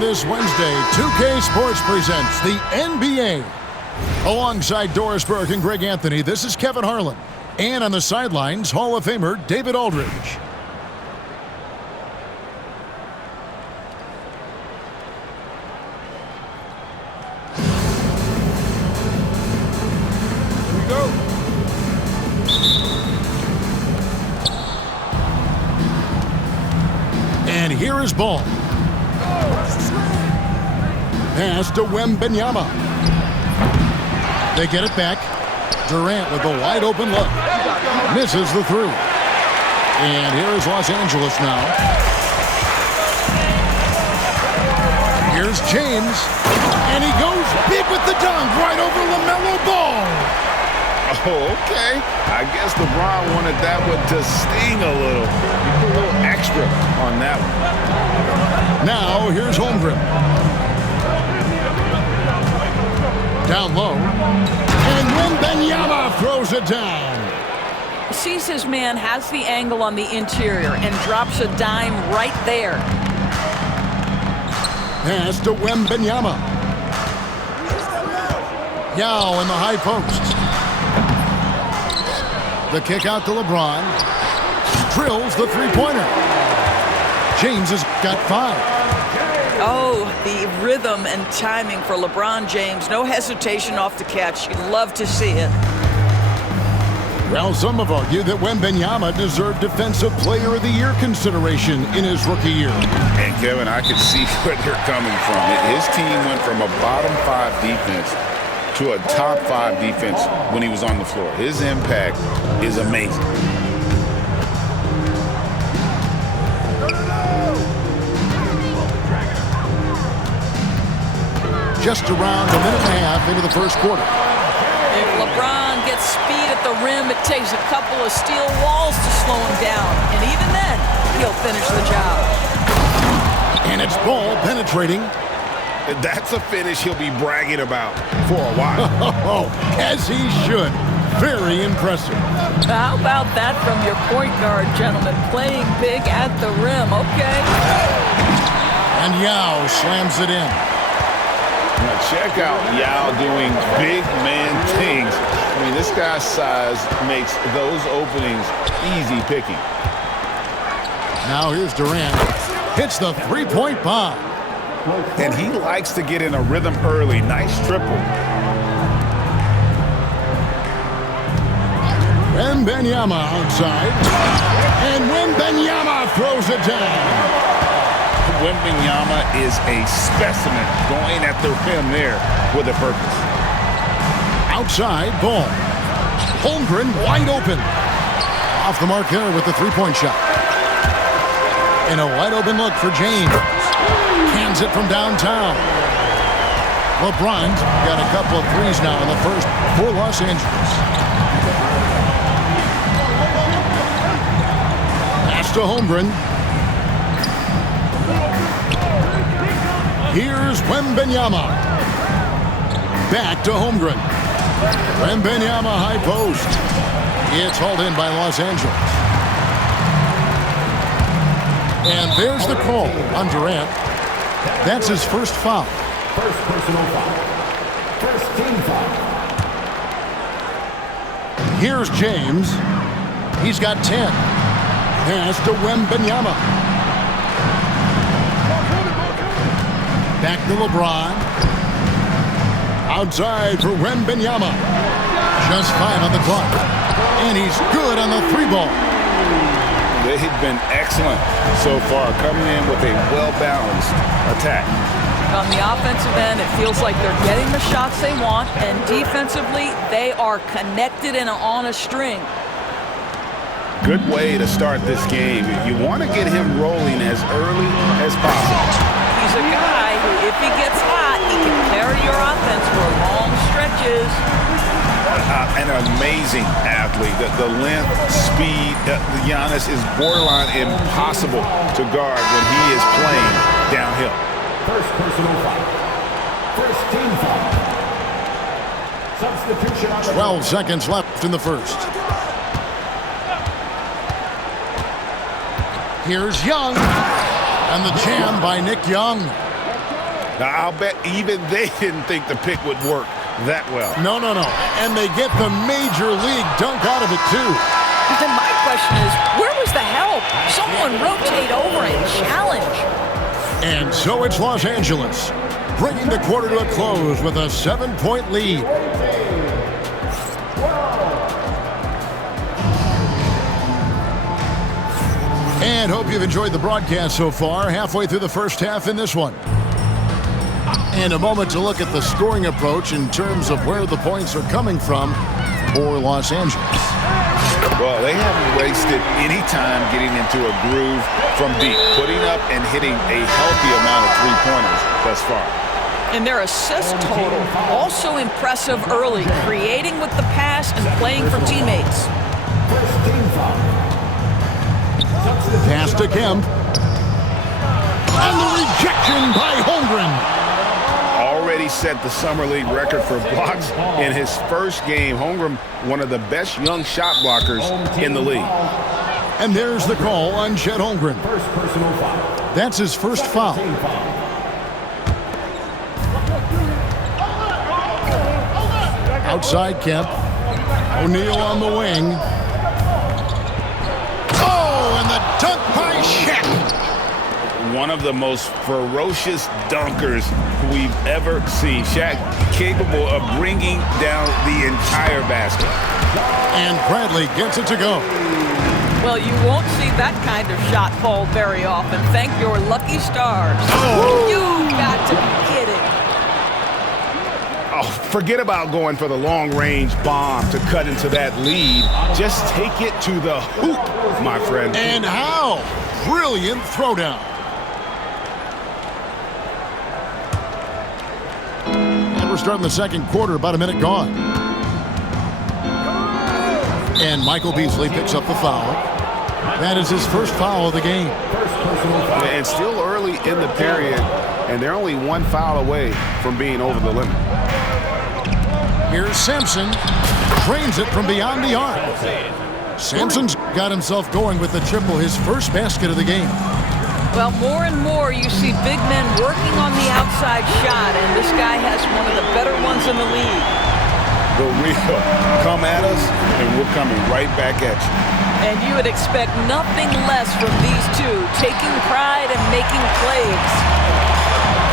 On this Wednesday, 2K Sports presents the NBA. Alongside Doris Burke and Greg Anthony, this is Kevin Harlan. And on the sidelines, Hall of Famer David Aldridge. Here we go. And here is ball. Pass to Wembanyama. They get it back. Durant with a wide open look. Misses the three. And here is Los Angeles now. Here's James. And he goes big with the dunk right over LaMelo Ball. Oh, okay. I guess LeBron wanted that one to sting a little. He put a little extra on that one. Now here's Holmgren. Down low. And Wembanyama throws it down. Sees his man, has the angle on the interior, and drops a dime right there. Pass to Wembanyama. Yao in the high post. The kick out to LeBron. Drills the three-pointer. James has got 5. Oh, the rhythm and timing for LeBron James. No hesitation off the catch. You'd love to see it. Well, some have argued that Wembanyama deserved Defensive Player of the Year consideration in his rookie year. And, Kevin, I can see where they're coming from. His team went from a bottom 5 defense to a top 5 defense when he was on the floor. His impact is amazing. Just around a minute and a half into the first quarter. If LeBron gets speed at the rim, it takes a couple of steel walls to slow him down. And even then, he'll finish the job. And it's ball penetrating. That's a finish he'll be bragging about for a while. As he should. Very impressive. How about that from your point guard, gentlemen? Playing big at the rim, okay? And Yao slams it in. Now check out Yao doing big man things. I mean, this guy's size makes those openings easy picking. Now here's Durant. Hits the three-point bomb. And he likes to get in a rhythm early. Nice triple. Wembanyama outside. And Wembanyama throws it down. Wembanyama is a specimen going at the rim there with a purpose. Outside ball. Holmgren wide open. Off the mark there with the three-point shot. And a wide open look for James. Hands it from downtown. LeBron's got a couple of threes now in the first for Los Angeles. Pass to Holmgren. Here's Wembanyama. Back to Holmgren. Wembanyama high post. It's hauled in by Los Angeles. And there's the call on Durant. That's his first foul. First personal foul. First team foul. Here's James. He's got 10. Pass to Wembanyama. Back to LeBron. Outside for Wembanyama. Just 5 on the clock. And he's good on the 3-ball. They've been excellent so far, coming in with a well-balanced attack. On the offensive end, it feels like they're getting the shots they want, and defensively, they are connected and on a string. Good way to start this game. You want to get him rolling as early as possible. He's a guy who, if he gets hot, he can carry your offense for long stretches. An amazing athlete. The length, speed, Giannis is borderline impossible to guard when he is playing downhill. First personal foul. First team foul. Substitution on the 12 seconds left in the first. Here's Young. And the jam by Nick Young. Now, I'll bet even they didn't think the pick would work that well. No. And they get the major league dunk out of it, too. Then my question is, where was the help? Someone rotate over and challenge. And so it's Los Angeles, bringing the quarter to a close with a 7-point lead. And hope you've enjoyed the broadcast so far, halfway through the first half in this one. And a moment to look at the scoring approach in terms of where the points are coming from for Los Angeles. Well, they haven't wasted any time getting into a groove from deep, putting up and hitting a healthy amount of three-pointers thus far. And their assist total, also impressive early, creating with the pass and playing for teammates. First team foul. Pass to Kemp. And the rejection by Holmgren. Already set the summer league record for blocks in his first game. Holmgren, one of the best young shot blockers in the league. And there's the call on Chet Holmgren. First personal foul. That's his first foul. Team foul. Outside Kemp. O'Neal on the wing. Oh, and the dunk by Shaq. One of the most ferocious dunkers we've ever seen. Shaq capable of bringing down the entire basket. And Bradley gets it to go. Well, you won't see that kind of shot fall very often. Thank your lucky stars. Oh. You got to be kidding. Oh, forget about going for the long-range bomb to cut into that lead. Just take it to the hoop, my friend. And how? Brilliant throwdown. And we're starting the second quarter, about a minute gone. And Michael Beasley picks up the foul. That is his first foul of the game. First personal foul. And still early in the period, and they're only one foul away from being over the limit. Here's Sampson. Drains it from beyond the arc. Sampson's got himself going with the triple, his first basket of the game. Well, more and more you see big men working on the outside shot, and this guy has one of the better ones in the league. The real come at us, and we're coming right back at you. And you would expect nothing less from these two, taking pride and making plays.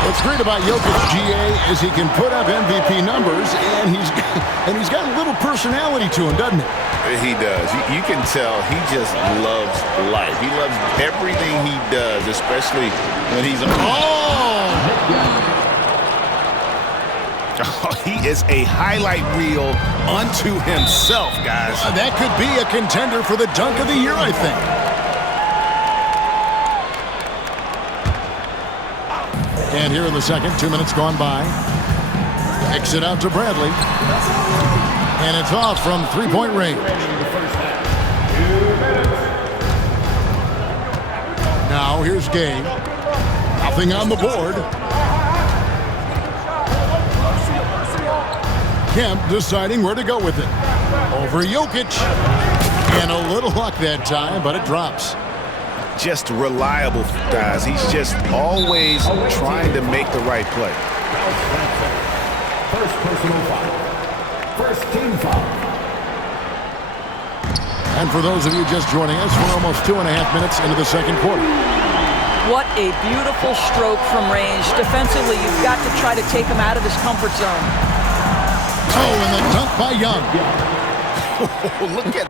What's great about Jokic, GA, is he can put up MVP numbers, and he's got a little personality to him, doesn't he? He does. You can tell he just loves life. He loves everything he does, especially when he's on. Oh, he is a highlight reel unto himself, guys. That could be a contender for the dunk of the year, I think. And here in the second, 2 minutes gone by. Kicks it out to Bradley. And it's off from three-point range. Now here's Gay. Nothing on the board. Kemp deciding where to go with it. Over Jokic. And a little luck that time, but it drops. Just reliable, guys. He's just always trying to make the right play. First personal foul. First team foul. And for those of you just joining us, we're almost 2.5 minutes into the second quarter. What a beautiful stroke from range. Defensively, you've got to try to take him out of his comfort zone. Oh, and the dunk by Young. Look at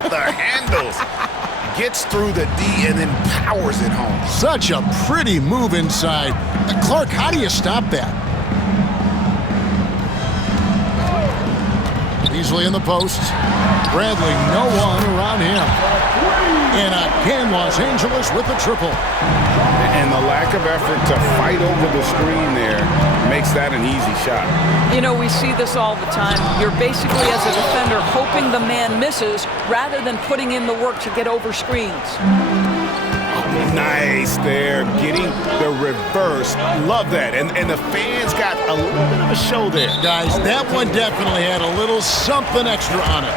the handles. Gets through the D and then powers it home. Such a pretty move inside. Clark, how do you stop that? Beasley in the post. Bradley, no one around him. And again, Los Angeles with the triple. And the lack of effort to fight over the screen there makes that an easy shot. You know, we see this all the time. You're basically, as a defender, hoping the man misses rather than putting in the work to get over screens. Nice there, getting the reverse. Love that. And the fans got a little bit of a show there. Guys, that one definitely had a little something extra on it.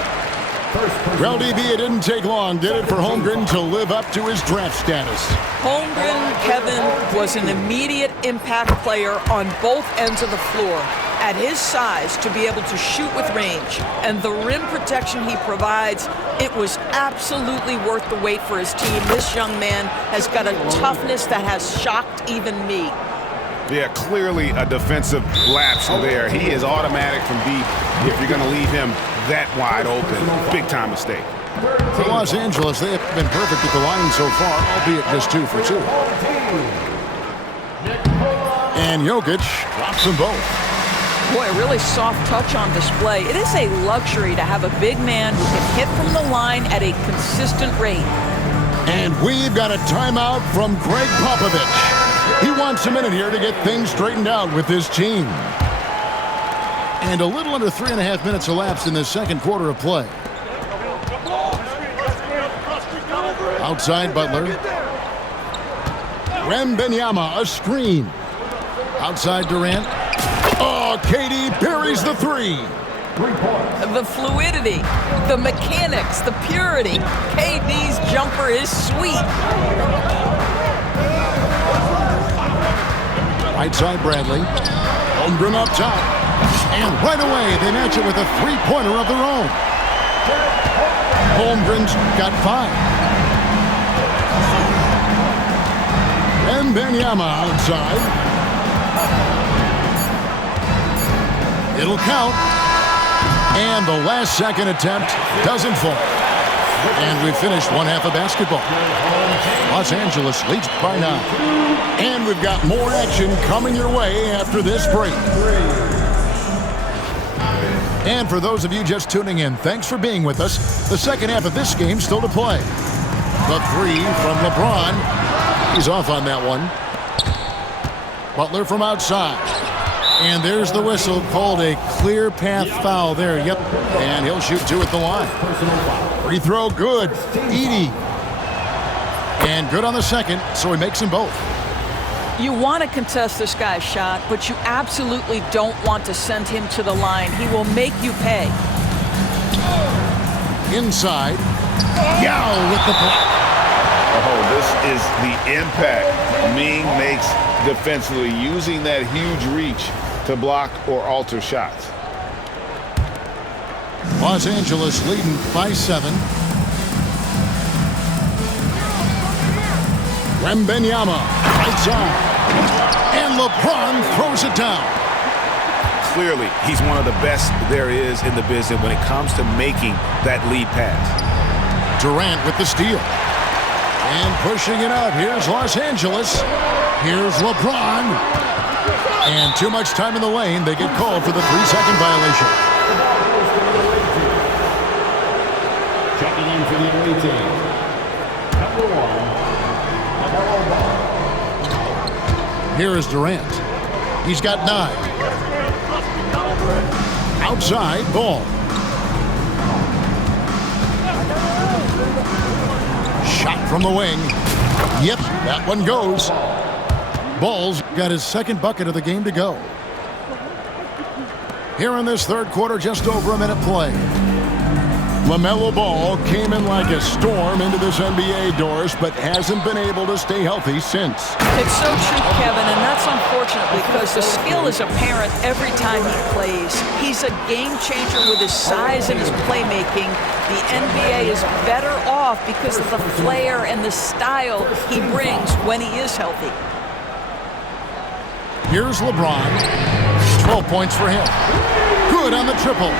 Well, DB, it didn't take long, did it, for Holmgren to live up to his draft status? Holmgren, Kevin, was an immediate impact player on both ends of the floor. At his size, to be able to shoot with range and the rim protection he provides, it was absolutely worth the wait for his team. This young man has got a toughness that has shocked even me. Yeah, clearly a defensive lapse there. He is automatic from deep if you're going to leave him that wide open. Big time mistake. For Los Angeles, they have been perfect at the line so far, albeit just 2 for 2. And Jokic drops them both. Boy, a really soft touch on display. It is a luxury to have a big man who can hit from the line at a consistent rate. And we've got a timeout from Greg Popovich. He wants a minute here to get things straightened out with his team. And a little under 3.5 minutes elapsed in the second quarter of play. Outside Butler. Wembanyama, a screen. Outside Durant. Oh, KD parries the three. The fluidity, the mechanics, the purity. KD's jumper is sweet. Right side Bradley. Holmgren up top. And right away, they match it with a three-pointer of their own. Holmgren's got 5. Wembanyama outside. It'll count. And the last second attempt doesn't fall. And we've finished one half of basketball. Los Angeles leads by 9. And we've got more action coming your way after this break. And for those of you just tuning in, thanks for being with us. The second half of this game still to play. The 3 from LeBron. He's off on that one. Butler from outside. And there's the whistle, called a clear path foul there. Yep, and he'll shoot 2 at the line. Free throw, good. Edey. And good on the second, so he makes them both. You want to contest this guy's shot, but you absolutely don't want to send him to the line. He will make you pay. Inside. Yao with the block. Oh, this is the impact Ming makes defensively, using that huge reach to block or alter shots. Los Angeles leading by 7. Wembanyama, right side. And LeBron throws it down. Clearly, he's one of the best there is in the business when it comes to making that lead pass. Durant with the steal. And pushing it out. Here's Los Angeles. Here's LeBron. And too much time in the lane. They get called for the 3-second violation. Checking in for the away team. Number 1. Here is Durant. He's got 9. Outside, ball. Shot from the wing. Yep, that one goes. Ball's got his second bucket of the game to go. Here in this third quarter, just over a minute play. LaMelo Ball came in like a storm into this NBA, Doris, but hasn't been able to stay healthy since. It's so true, Kevin, and that's unfortunate because the skill is apparent every time he plays. He's a game changer with his size and his playmaking. The NBA is better off because of the flair and the style he brings when he is healthy. Here's LeBron. 12 points for him. Good on the triple.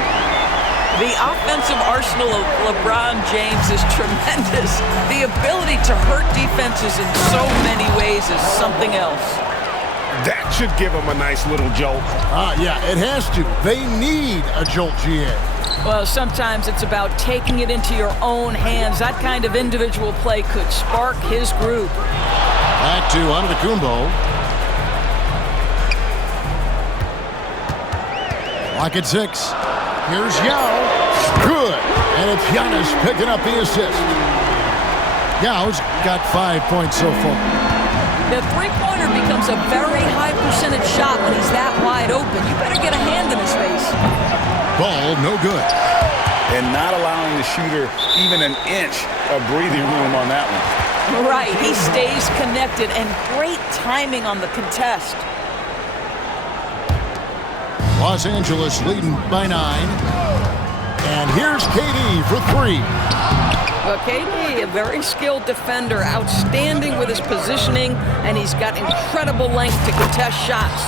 The offensive arsenal of LeBron James is tremendous. The ability to hurt defenses in so many ways is something else. That should give him a nice little jolt. Yeah, it has to. They need a jolt, GA. Well, sometimes it's about taking it into your own hands. That kind of individual play could spark his group. Back to Antetokounmpo. Lock at 6. Here's Yao. Good. And it's Giannis picking up the assist. Yao's got 5 points so far. The three-pointer becomes a very high percentage shot when he's that wide open. You better get a hand in his face. Ball no good. and not allowing the shooter even an inch of breathing room on that one. Right, he stays connected, and great timing on the contest. Los Angeles leading by 9. And here's KD for 3. Well, KD, a very skilled defender, outstanding with his positioning, and he's got incredible length to contest shots.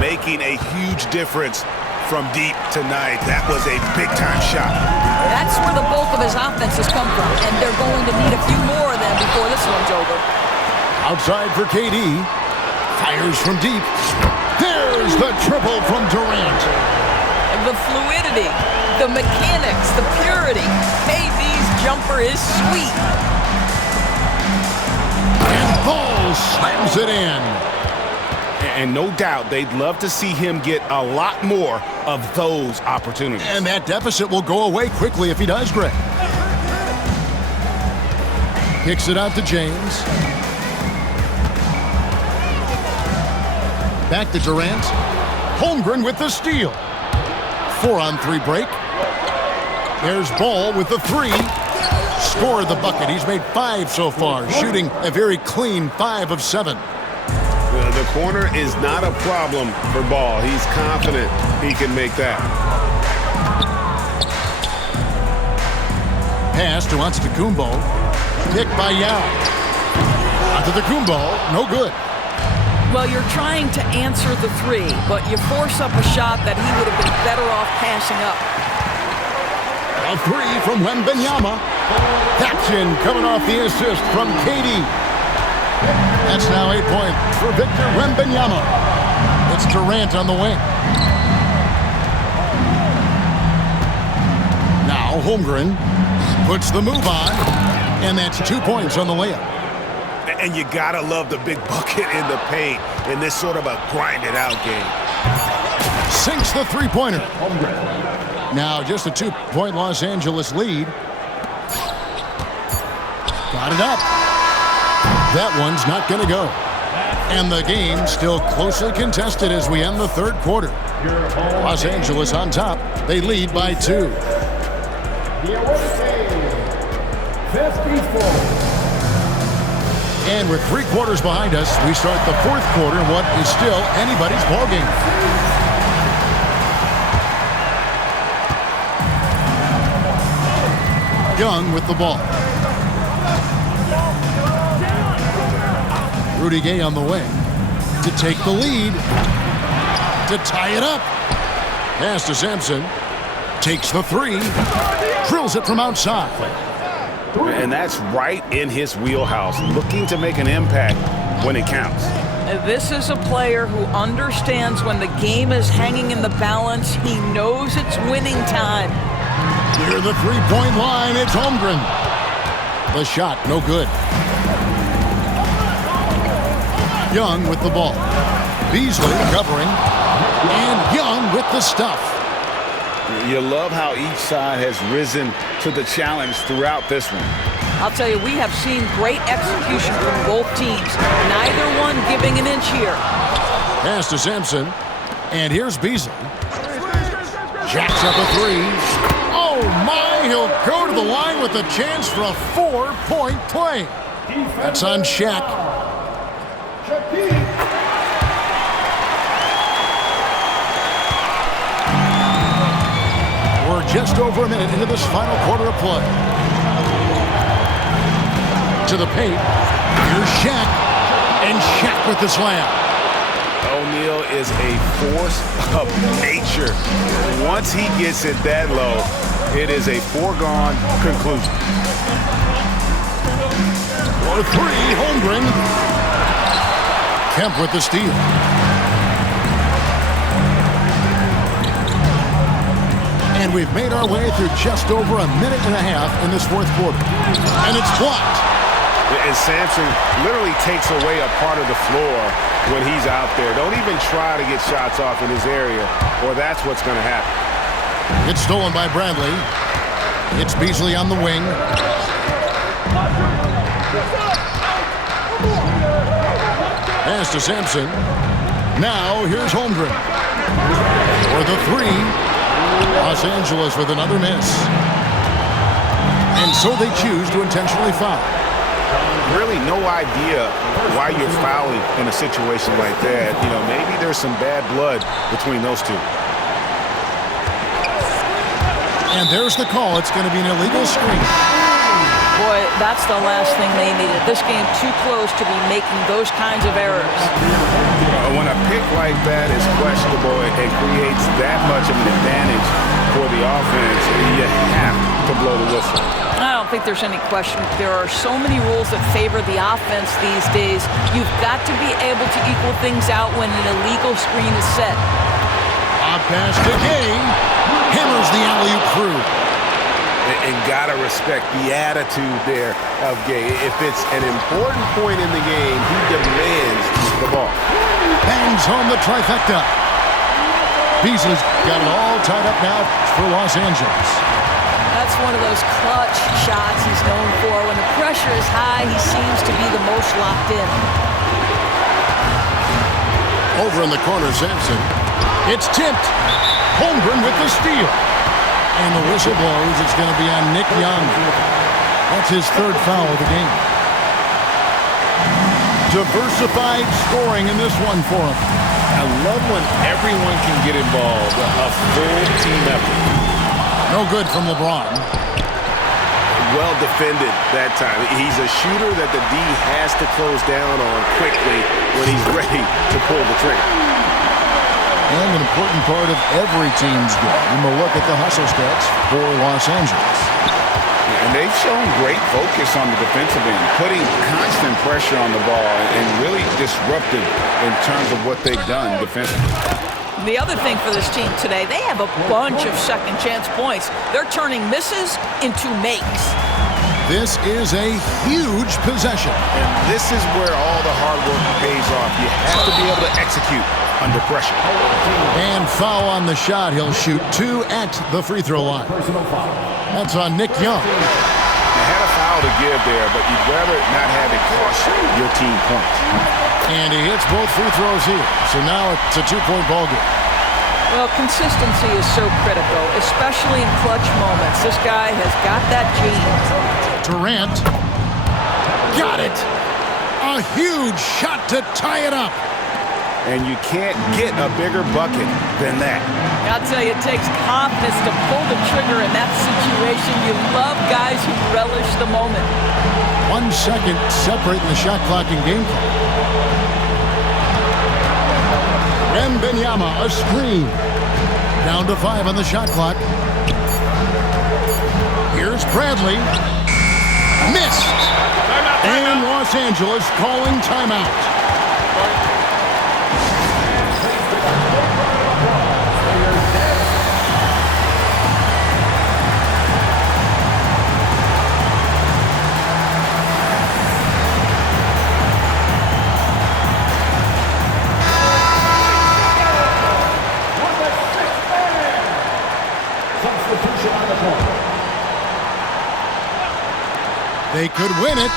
Making a huge difference from deep tonight. That was a big-time shot. That's where the bulk of his offense has come from, and they're going to need a few more of them before this one's over. Outside for KD. Fires from deep. There's the triple from Durant. And the fluidity, the mechanics, the purity. KD's jumper is sweet. And Ball slams it in. And no doubt they'd love to see him get a lot more of those opportunities. And that deficit will go away quickly if he does, Greg. Kicks it out to James. Back to Durant. Holmgren with the steal. 4-on-3 break. There's Ball with the 3. Scored the bucket. He's made 5 so far, shooting a very clean 5 of 7. The corner is not a problem for Ball. He's confident he can make that. Pass to Antetokounmpo. Picked by Yao. Antetokounmpo, no good. Well, you're trying to answer the 3, but you force up a shot that he would have been better off passing up. A 3 from Wembanyama. Action coming off the assist from KD. That's now 8 points for Victor Wembanyama. It's Durant on the wing. Now Holmgren puts the move on, and that's 2 points on the layup. And you gotta love the big bucket in the paint in this sort of a grind-it-out game. Sinks the three-pointer. Now just a 2-point Los Angeles lead. Got it up. That one's not going to go. And the game still closely contested as we end the third quarter. Los Angeles on top. They lead by 2. The away team, 54. And with 3 quarters behind us, we start the fourth quarter in what is still anybody's ballgame. Young with the ball. Rudy Gay on the wing to take the lead, to tie it up. Pass to Sampson. Takes the 3. Drills it from outside. And that's right in his wheelhouse, looking to make an impact when it counts. This is a player who understands when the game is hanging in the balance. He knows it's winning time. Near the three-point line, it's Holmgren. The shot, no good. Young with the ball. Beasley covering. And Young with the stuff. You love how each side has risen to the challenge throughout this one. I'll tell you, we have seen great execution from both teams. Neither one giving an inch here. Pass to Sampson. And here's Beasley. Jacks up a 3. Oh, my. He'll go to the line with a chance for a 4-point play. That's on Shaq. We're just over a minute into this final quarter of play. To the paint. Here's Shaq. And Shaq with the slam. O'Neal is a force of nature. Once he gets it that low, it is a foregone conclusion. For 3, Holmgren. Kemp with the steal. And we've made our way through just over a minute and a half in this fourth quarter. And it's blocked. And Sampson literally takes away a part of the floor when he's out there. Don't even try to get shots off in his area, or that's what's going to happen. It's stolen by Bradley. It's Beasley on the wing. Pass to Sampson. Now here's Holmgren. For the 3. Los Angeles with another miss. And so they choose to intentionally foul. Really no idea why you're fouling in a situation like that. You know, maybe there's some bad blood between those two. And there's the call. It's going to be an illegal screen. Boy, that's the last thing they needed. This game too close to be making those kinds of errors. When a pick like that is questionable and creates that much of an advantage for the offense, you have to blow the whistle. I don't think there's any question. There are so many rules that favor the offense these days. You've got to be able to equal things out when an illegal screen is set. Off pass to Gay. Hammers the alley-oop through. And gotta respect the attitude there of Gay. If it's an important point in the game, he demands the ball. Bangs home the trifecta. Beasley's got it all tied up now for Los Angeles. That's one of those clutch shots he's known for. When the pressure is high, he seems to be the most locked in. Over in the corner, Sampson. It's tipped. Holmgren with the steal. And the whistle blows. It's going to be on Nick Young. That's his third foul of the game. Diversified scoring in this one for him. I love when everyone can get involved. A full team effort. No good from LeBron. Well defended that time. He's a shooter that the D has to close down on quickly when he's ready to pull the trigger. And an important part of every team's game. A look at the hustle stats for Los Angeles. And they've shown great focus on the defensive end, putting constant pressure on the ball and really disruptive in terms of what they've done defensively. The other thing for this team today, they have a bunch of second chance points. They're turning misses into makes. This is a huge possession. And this is where all the hard work pays off. You have to be able to execute under pressure. And foul on the shot. He'll shoot 2 at the free throw line. That's on Nick Young. You had a foul to give there, but you'd rather not have it cost your team points. And he hits both free throws here. So now it's a 2-point ball game. Well, consistency is so critical, especially in clutch moments. This guy has got that gene. Durant. Got it. A huge shot to tie it up. And you can't get a bigger bucket than that. I'll tell you, it takes confidence to pull the trigger in that situation. You love guys who relish the moment. 1 second separating the shot clock and game clock. Wembanyama, a screen. Down to 5 on the shot clock. Here's Bradley. Missed. And Los Angeles calling timeout. They could win it.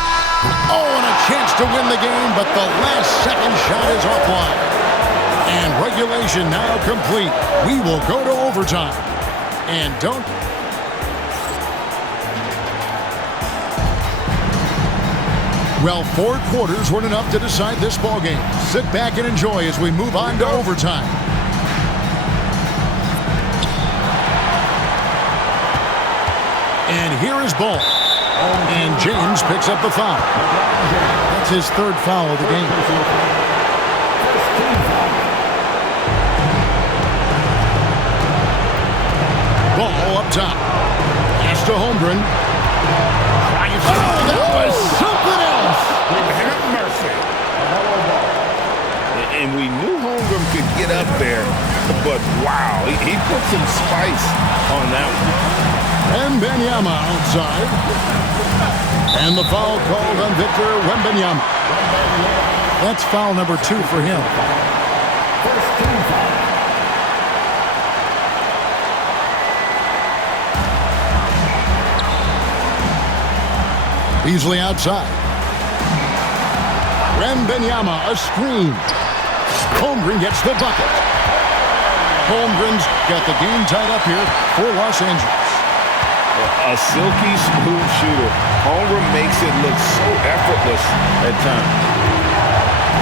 Oh, and a chance to win the game, but the last second shot is offline. And regulation now complete. We will go to overtime. And don't... Well, 4 quarters weren't enough to decide this ball game. Sit back and enjoy as we move on to overtime. And here is Ball. And James picks up the foul. That's his third foul of the game. Ball up top. Pass to Holmgren. Oh, that was something else. Have mercy. And we knew Holmgren could get up there, but wow, he put some spice on that one. Wembanyama outside. And the foul called on Victor Wembanyama. That's foul number 2 for him. Beasley outside. Wembanyama, a screen. Holmgren gets the bucket. Holmgren's got the game tied up here for Los Angeles. A silky smooth shooter. Holmgren makes it look so effortless at times.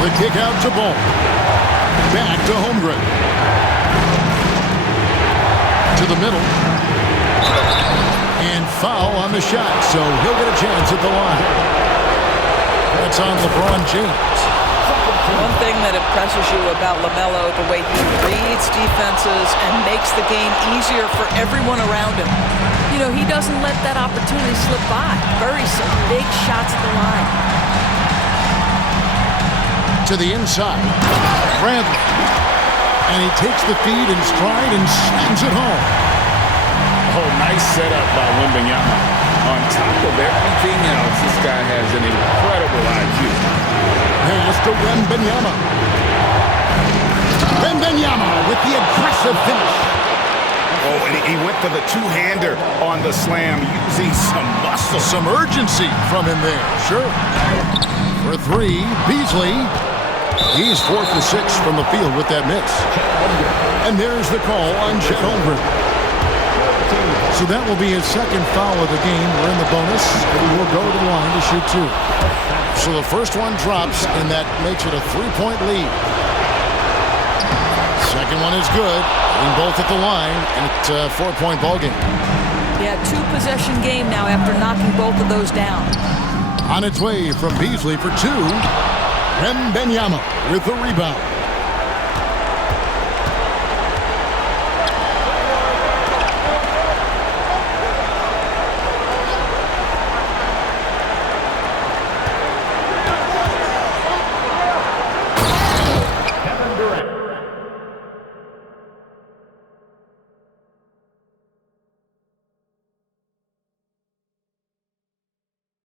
The kick out to Ball. Back to Holmgren. To the middle. And foul on the shot, so he'll get a chance at the line. That's on LeBron James. One thing that impresses you about LaMelo, the way he reads defenses and makes the game easier for everyone around him. You know, he doesn't let that opportunity slip by. Buries some big shots at the line. To the inside. Bradley. And he takes the feed in stride and slams it home. Oh, nice setup by Wembanyama. On top of everything else, this guy has an incredible IQ. Pass to Wembanyama. Wembanyama with the aggressive finish. Oh, and he went for the two-hander on the slam, using some muscle. Some urgency from him there, sure. For three, Beasley. He's 4 for 6 from the field with that miss. And there's the call on Chet Holmgren. So that will be his second foul of the game. We're in the bonus, and he will go to the line to shoot 2. So the first one drops, and that makes it a 3-point lead. Second one is good. Getting both at the line, and it's a 4-point ball game. Yeah, 2-possession game now after knocking both of those down. On its way from Beasley for 2. Wembanyama with the rebound.